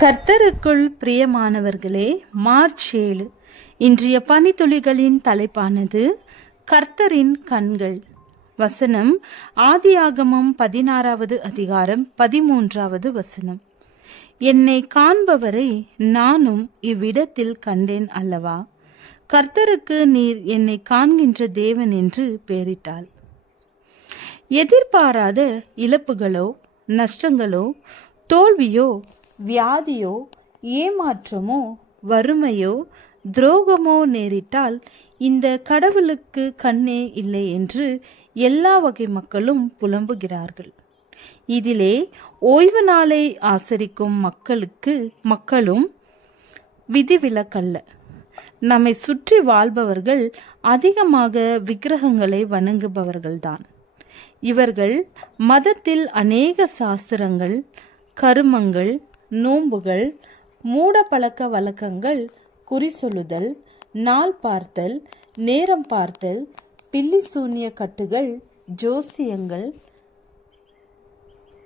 கர்த்தருக்குள் பிரியமானவர்களே, மார்ச் 7 இன்றைய பனித்துளிகளின் தலைப்பானது கர்த்தரின் கண்கள். வசனம் ஆதியாகமம் 16வது அதிகாரம் 13வது வசனம். என்னை காண்பவரை நானும் இவ்விடத்தில் கண்டேன் அல்லவா? கர்த்தருக்கு நீர் என்னை காண்கின்ற தேவன் என்று பெயரிட்டாள். எதிர்பாராத இழப்புகளோ, நஷ்டங்களோ, தோல்வியோ, வியாதியோ, ஏமாற்றமோ, வறுமையோ, துரோகமோ நேரிட்டால் இந்த கடவுளுக்கு கண்ணே இல்லை என்று எல்லா வகை மக்களும் புலம்புகிறார்கள். இதிலே ஓய்வு நாளை ஆசரிக்கும் மக்களும் விதிவிலக்கல்ல. நம்மை சுற்றி வாழ்பவர்கள் அதிகமாக விக்கிரகங்களை வணங்குபவர்கள்தான். இவர்கள் மதத்தில் அநேக சாஸ்திரங்கள், கருமங்கள், நோன்புகள், மூட பழக்க வழக்கங்கள், குறி சொல்லுதல், நாள் பார்த்தல், நேரம் பார்த்தல், பில்லி சூனிய கட்டுகள், ஜோசியங்கள்,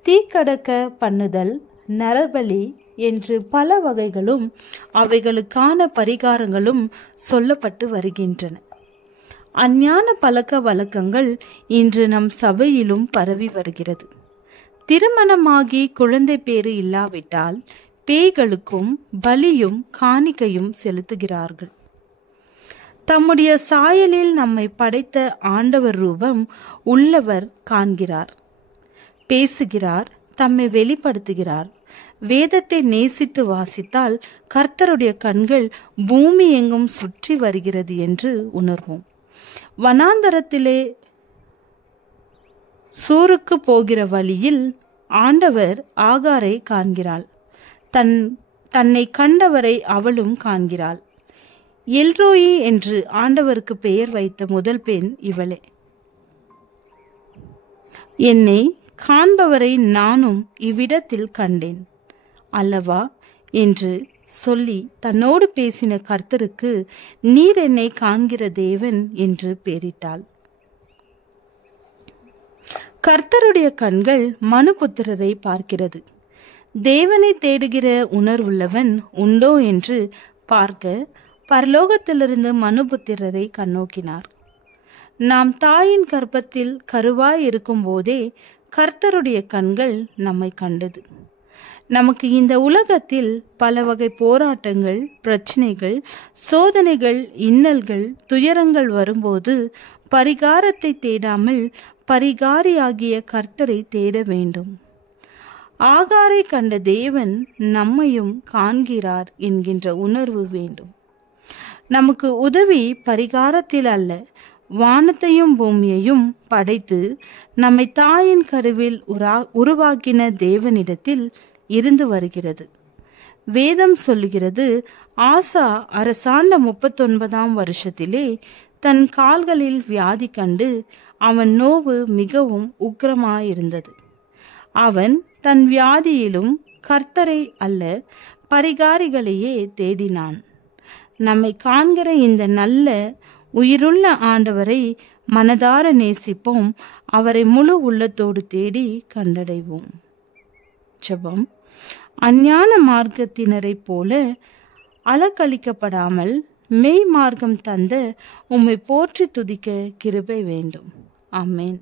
தீக்கடக்க பண்ணுதல், நரபலி என்று பல வகைகளும் அவைகளுக்கான பரிகாரங்களும் சொல்லப்பட்டு வருகின்றன. அஞ்ஞான பழக்க வழக்கங்கள் இன்று நம் சபையிலும் பரவி வருகிறது. திருமணமாகி குழந்தை பேறு இல்லாவிட்டால் பேய்களுக்கும் பலியும் காணிக்கையும் செலுத்துகிறார்கள். தம்முடைய சாயலில் நம்மை படைத்த ஆண்டவர் ரூபம் உள்ளவர் காண்கிறார், பேசுகிறார், தம்மை வெளிப்படுத்துகிறார். வேதத்தை நேசித்து வாசித்தால் கர்த்தருடைய கண்கள் பூமி எங்கும் சுற்றி வருகிறது என்று உணர்வோம். வனாந்தரத்திலே சூருக்கு போகிற வழியில் ஆண்டவர் ஆகாரை காண்கிறாள். தன்னை கண்டவரை அவளும் காண்கிறாள். எல்ரோயி என்று ஆண்டவருக்கு பெயர் வைத்த முதல் பெண் இவளே. என்னை காண்பவரை நானும் இவ்விடத்தில் கண்டேன் அல்லவா என்று சொல்லி தன்னோடு பேசின கர்த்தருக்கு நீர் என்னை காண்கிற தேவன் என்று பெயரிட்டாள். கர்த்தருடைய கண்கள் மனுபுத்திரரை பார்க்கிறது. தேவனை தேடுகிற உணர்வுள்ளவன் உண்டோ என்று பார்க்க பரலோகத்திலிருந்து மனுபுத்திரரை கண்ணோக்கினார். நாம் தாயின் கர்ப்பத்தில் கருவாய் இருக்கும் போதே கர்த்தருடைய கண்கள் நம்மை கண்டது. நமக்கு இந்த உலகத்தில் பல வகை போராட்டங்கள், பிரச்சனைகள், சோதனைகள், இன்னல்கள், துயரங்கள் வரும்போது பரிகாரத்தை தேடாமல் பரிகாரியாகிய கர்த்தரை தேட வேண்டும். ஆகாரை கண்ட தேவன் நம்மையும் காண்கிறார் என்கின்ற உணர்வு வேண்டும். நமக்கு உதவி பரிகாரத்தில் அல்ல, வானத்தையும் பூமியையும் படைத்து நம்மை தாயின் கருவில் உருவாக்கின தேவனிடத்தில் இருந்து வருகிறது. வேதம் சொல்லுகிறது, ஆசா அரசாண்ட 39ஆம் வருஷத்திலே தன் கால்களில் வியாதி கண்டு அவன் நோவு மிகவும் உக்கிரமாயிருந்தது. அவன் தன் வியாதியிலும் கர்த்தரை அல்ல பரிகாரிகளையே தேடினான். நம்மை காண்கிற இந்த நல்ல உயிருள்ள ஆண்டவரை மனதார நேசிப்போம். அவரை முழு உள்ளத்தோடு தேடி கண்டடைவோம். ஜெபம். அஞ்ஞான மார்க்கத்தினரை போல அலக்களிக்கப்படாமல் மெய் மார்க்கம் தந்த உம்மை போற்றி துதிக்க கிருபை வேண்டும். ஆமென்.